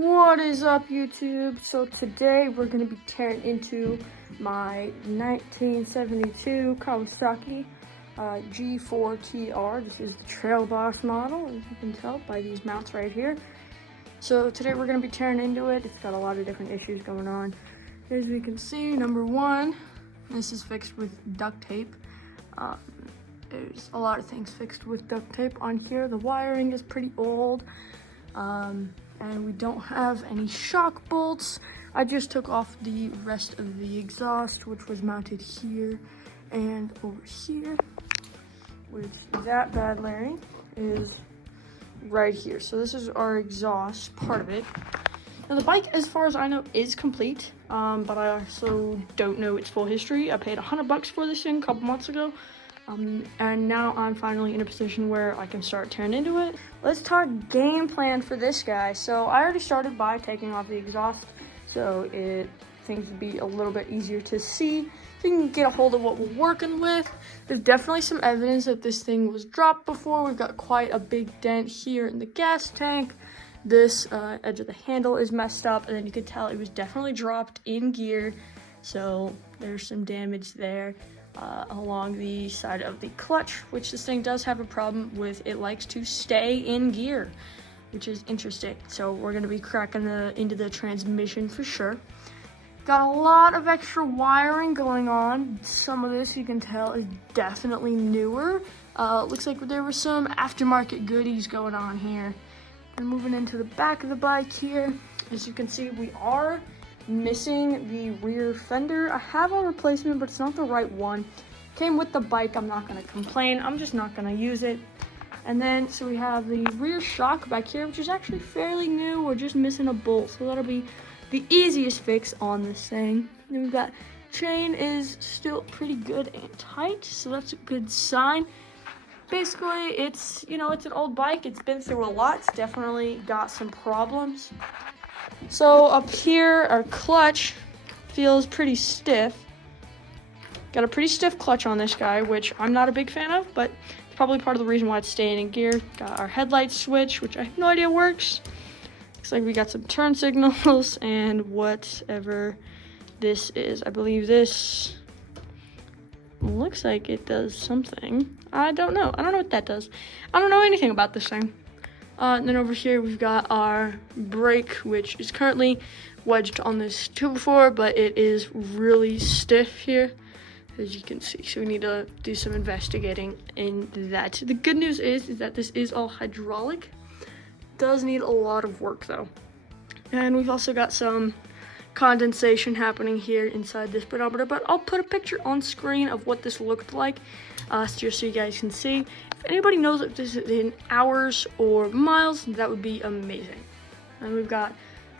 What is up, YouTube? So today we're going to be tearing into my 1972 Kawasaki G4TR. This is the Trail Boss model, as you can tell by these mounts right here. So today we're going to be tearing into it. It's got a lot of different issues going on. As we can see, number one, this is fixed with duct tape. There's a lot of things fixed with duct tape on here. The wiring is pretty old. And we don't have any shock bolts. I just took off the rest of the exhaust, which was mounted here and over here, which that bad Larry is right here. So this is our exhaust part of it. Now the bike, as far as I know, is complete, but I also don't know its full history. I paid $100 for this thing a couple months ago. And now I'm finally in a position where I can start tearing into it. Let's talk game plan for this guy. So I already started by taking off the exhaust, so things would be a little bit easier to see, so you can get a hold of what we're working with. There's definitely some evidence that this thing was dropped before. We've got quite a big dent here in the gas tank. This edge of the handle is messed up, and then you could tell it was definitely dropped in gear, so there's some damage there. Along the side of the clutch, which this thing does have a problem with. It likes to stay in gear, which is interesting. So we're going to be cracking into the transmission for sure. Got a lot of extra wiring going on. Some of this, you can tell, is definitely newer. Looks like there were some aftermarket goodies going on here. And moving into the back of the bike here, as you can see, we are missing the rear fender. I have a replacement, but it's not the right one. Came with the bike. I'm not going to complain. I'm just not going to use it. And then, so we have the rear shock back here, which is actually fairly new. We're just missing a bolt, so that'll be the easiest fix on this thing. Then we've got chain is still pretty good and tight, so that's a good sign. Basically, it's an old bike. It's been through a lot. It's definitely got some problems. So up here, our clutch feels pretty stiff. Got a pretty stiff clutch on this guy, which I'm not a big fan of, but it's probably part of the reason why it's staying in gear. Got our headlight switch, which I have no idea works. Looks like we got some turn signals and whatever this is. I believe this looks like it does something. I don't know. I don't know what that does. I don't know anything about this thing. And then over here, we've got our brake, which is currently wedged on this 2x4, but it is really stiff here, as you can see. So we need to do some investigating in that. The good news is that this is all hydraulic. Does need a lot of work, though. And we've also got some condensation happening here inside this pedometer, but I'll put a picture on screen of what this looked like, just so you guys can see. If anybody knows if this is in hours or miles, that would be amazing. And we've got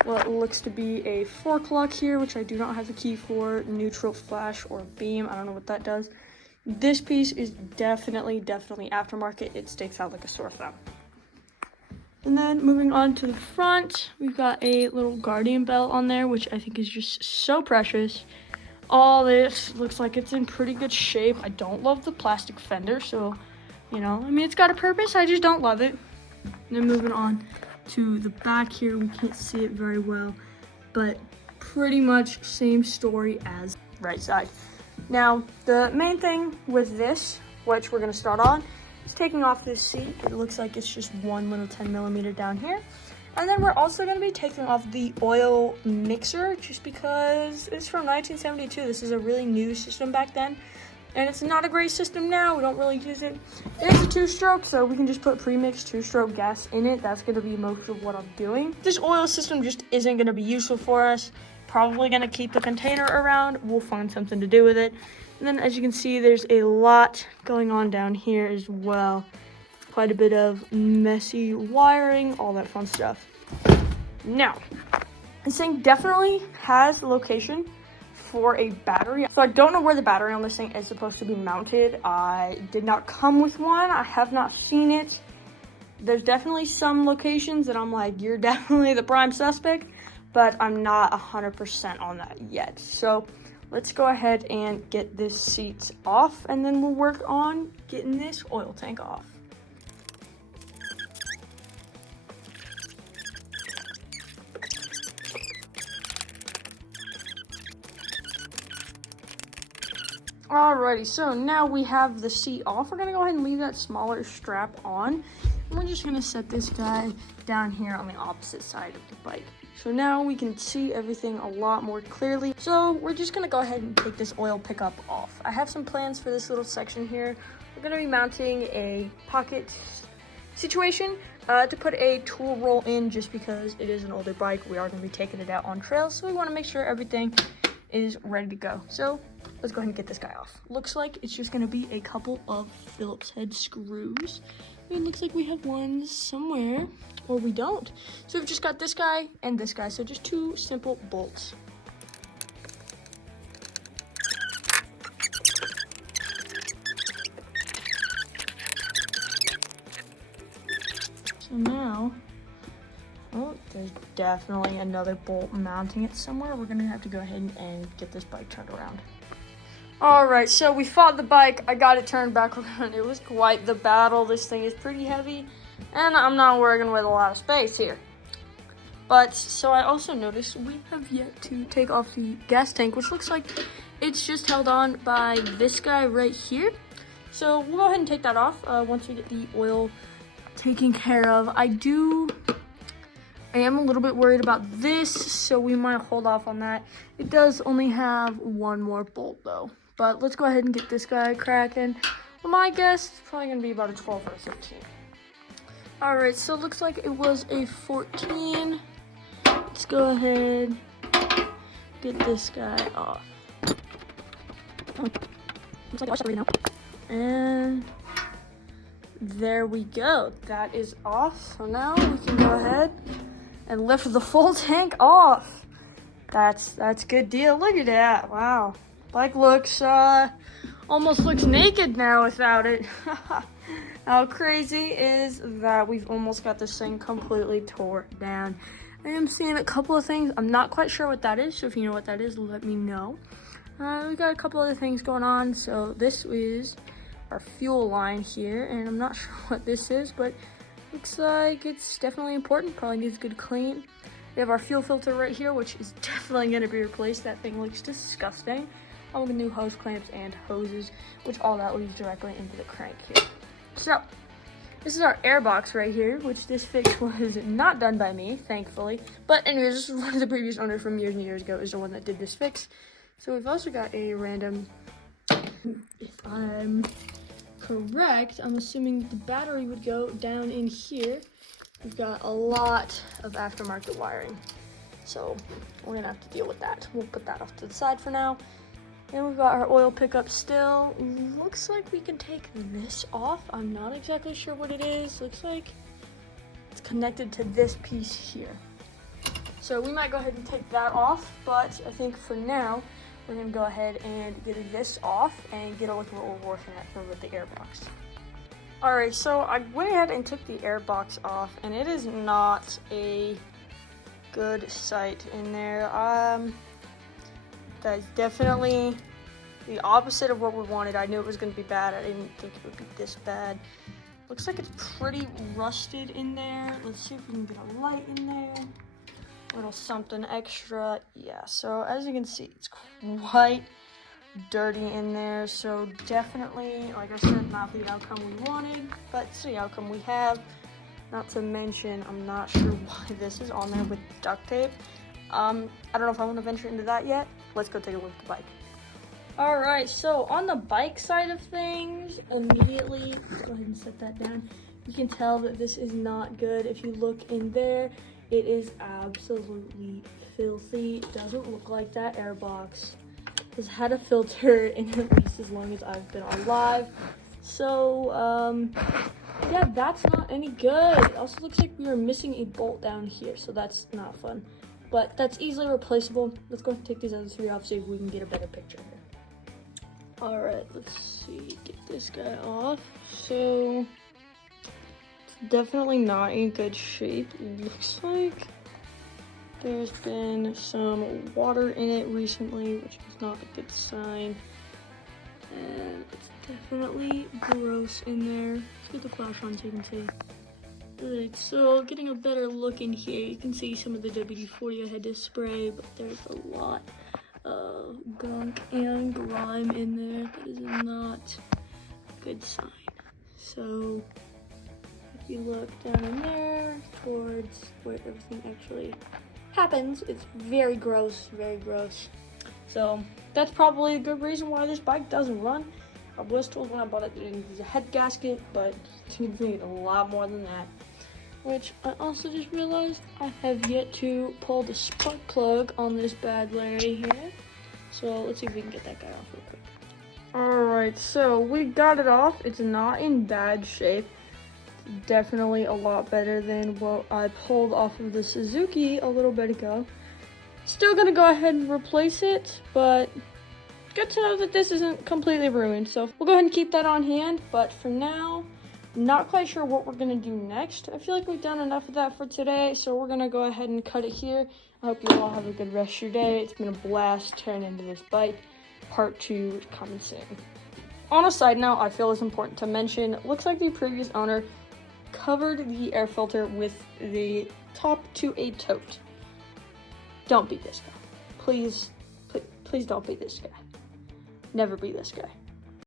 what looks to be a fork lock here, which I do not have the key for, neutral, flash, or beam. I don't know what that does. This piece is definitely aftermarket. It sticks out like a sore thumb. And then moving on to the front, we've got a little guardian belt on there, which I think is just so precious. All this looks like it's in pretty good shape. I don't love the plastic fender, so it's got a purpose. I just don't love it. And then moving on to the back here, we can't see it very well, but pretty much same story as right side. Now, the main thing with this, which we're going to start on, is taking off this seat. It looks like it's just one little 10mm down here. And then we're also going to be taking off the oil mixer, just because it's from 1972. This is a really new system back then. And it's not a great system now. We don't really use it. It is a 2-stroke, so we can just put pre-mixed 2-stroke gas in it. That's going to be most of what I'm doing. This oil system just isn't going to be useful for us. Probably going to keep the container around. We'll find something to do with it. And then, as you can see, there's a lot going on down here as well. Quite a bit of messy wiring, all that fun stuff. Now, this thing definitely has the location for a battery. So I don't know where the battery on this thing is supposed to be mounted. I did not come with one. I have not seen it. There's definitely some locations that I'm like, you're definitely the prime suspect, but I'm not 100% on that yet. So let's go ahead and get this seat off, and then we'll work on getting this oil tank off. Alrighty, so now we have the seat off. We're gonna go ahead and leave that smaller strap on. And we're just gonna set this guy down here on the opposite side of the bike. So now we can see everything a lot more clearly. So we're just gonna go ahead and take this oil pickup off. I have some plans for this little section here. We're gonna be mounting a pocket situation to put a tool roll in, just because it is an older bike. We are gonna be taking it out on trails, so we wanna make sure everything is ready to go. So let's go ahead and get this guy off. Looks like it's just gonna be a couple of Phillips head screws. It looks like we have one somewhere, or we don't. So we've just got this guy and this guy, so just two simple bolts. So now, oh, there's definitely another bolt mounting it somewhere. We're gonna have to go ahead and get this bike turned around. All right, so we fought the bike. I got it turned back around. It was quite the battle. This thing is pretty heavy, and I'm not working with a lot of space here. But, so I also noticed we have yet to take off the gas tank, which looks like it's just held on by this guy right here. So we'll go ahead and take that off once we get the oil taken care of. I am a little bit worried about this, so we might hold off on that. It does only have one more bolt though. But let's go ahead and get this guy cracking. Well, my guess is probably gonna be about a 12 or a 13. All right, so it looks like it was a 14. Let's go ahead, get this guy off. Oh, looks like I should now. And there we go. That is off. So now we can go ahead and lift the full tank off. That's a good deal. Look at that. Wow. Bike looks almost looks naked now without it. How crazy is that? We've almost got this thing completely tore down. I am seeing a couple of things. I'm not quite sure what that is, so if you know what that is, let me know. We got a couple other things going on. So this is our fuel line here, and I'm not sure what this is, but looks like it's definitely important. Probably needs a good clean. We have our fuel filter right here, which is definitely going to be replaced. That thing looks disgusting. All the new hose clamps and hoses, which all that leads directly into the crank here. So this is our air box right here, which this fix was not done by me, thankfully. But anyways, this is one of the previous owners from years and years ago is the one that did this fix. So we've also got a random, if I'm correct, I'm assuming the battery would go down in here. We've got a lot of aftermarket wiring, so we're gonna have to deal with that. We'll put that off to the side for now. And we've got our oil pickup still. Looks like we can take this off. I'm not exactly sure what it is. Looks like it's connected to this piece here. So we might go ahead and take that off, but I think for now, we're gonna go ahead and get this off and get on with what we're working at with the air box. All right, so I went ahead and took the air box off, and it is not a good sight in there. That's definitely the opposite of what we wanted. I knew it was gonna be bad. I didn't think it would be this bad. Looks like it's pretty rusted in there. Let's see if we can get a light in there. A little something extra. Yeah, so as you can see, it's quite dirty in there. So definitely, like I said, not the outcome we wanted, but it's the outcome we have. Not to mention, I'm not sure why this is on there with duct tape. I don't know if I want to venture into that yet. Let's go take a look at the bike. All right, so on the bike side of things, immediately, let's go ahead and set that down. You can tell that this is not good. If you look in there, it is absolutely filthy. It doesn't look like that air box has had a filter in at least as long as I've been alive. So, yeah, that's not any good. It also looks like we are missing a bolt down here, so that's not fun. But that's easily replaceable. Let's go ahead and take these other three off, see if we can get a better picture here. All right, let's see, get this guy off. So, it's definitely not in good shape. Looks like there's been some water in it recently, which is not a good sign. And it's definitely gross in there. Let's get the flash on so you can see. Alright, so getting a better look in here, you can see some of the WD-40 I had to spray, but there's a lot gunk and grime in there. That is not a good sign. So if you look down in there towards where everything actually happens, it's very gross, very gross. So that's probably a good reason why this bike doesn't run. I was told when I bought it that it needs a head gasket, but it's going to need a lot more than that. Which I also just realized I have yet to pull the spark plug on this bad Larry here. So let's see if we can get that guy off real quick. Alright, so we got it off. It's not in bad shape. It's definitely a lot better than what I pulled off of the Suzuki a little bit ago. Still gonna go ahead and replace it, but good to know that this isn't completely ruined. So we'll go ahead and keep that on hand, but for now, not quite sure what we're gonna do next. I feel like we've done enough of that for today, so we're gonna go ahead and cut it here. I hope you all have a good rest of your day. It's been a blast tearing into this bike. Part 2 coming soon. On a side note, I feel it's important to mention, it looks like the previous owner covered the air filter with the top to a tote. Don't be this guy. Please don't be this guy. Never be this guy.